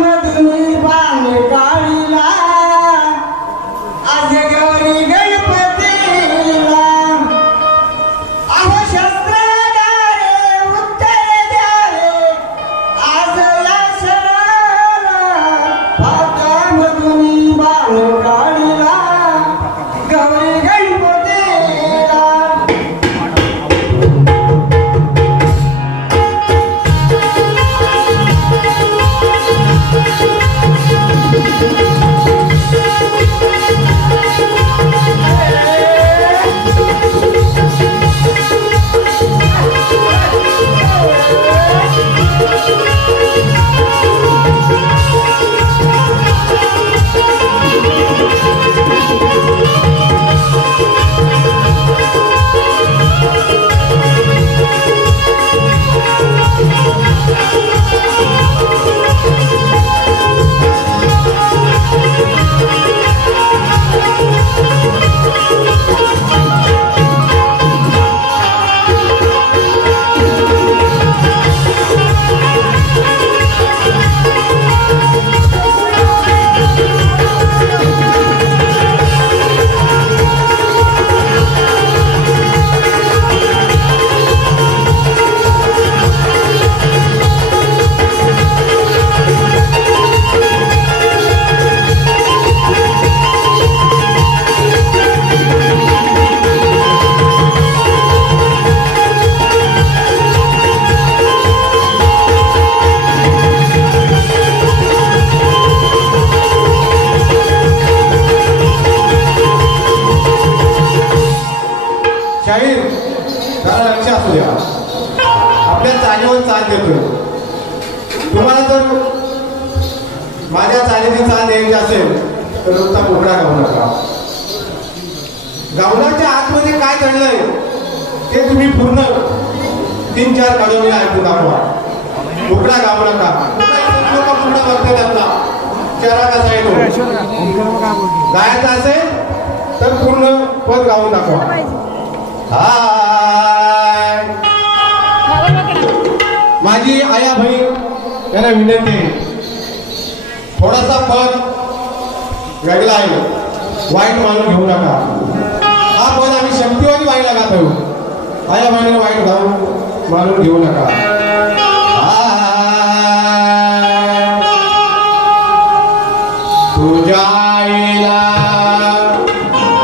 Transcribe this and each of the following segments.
मधुरी बाण काढीला आज गौरी गणपतीला अहो शस्त्र द्यारे उत्तर द्यारे आज या क्षणाला फाटा मधुरी बाण काढीला गौरी गणपतीला शाहीर जरा लक्ष असू द्या आपल्या चालीवर चाल देतोय तुम्हाला जर माझ्या चालीची चाल द्यायची असेल तर नुसता बोकडा गाऊ नका गावण्याच्या आतमध्ये काय घडलंय ते तुम्ही पूर्ण 3-4 काढून ऐकून दाखवा बोकडा गाऊ नका लोक पूर्ण बघते त्यातला चेहरा कसा येतो गायचा असेल तर पूर्ण पद गाऊन दाखवा हाय माझी आया बहीण यांना विनंती थोडासा पद वेगळा आहे वाईट मानून घेऊ नका हा पद आम्ही शक्तिवादी वाईला गात आहोत आया बहिणीला वाईट मानून घेऊ नका तुझ्या आईला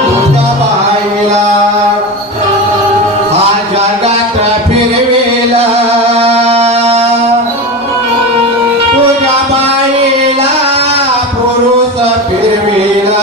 तुझ्या बाईला हा जगात फिरविला तुझ्या बाईला पुरुष फिरविला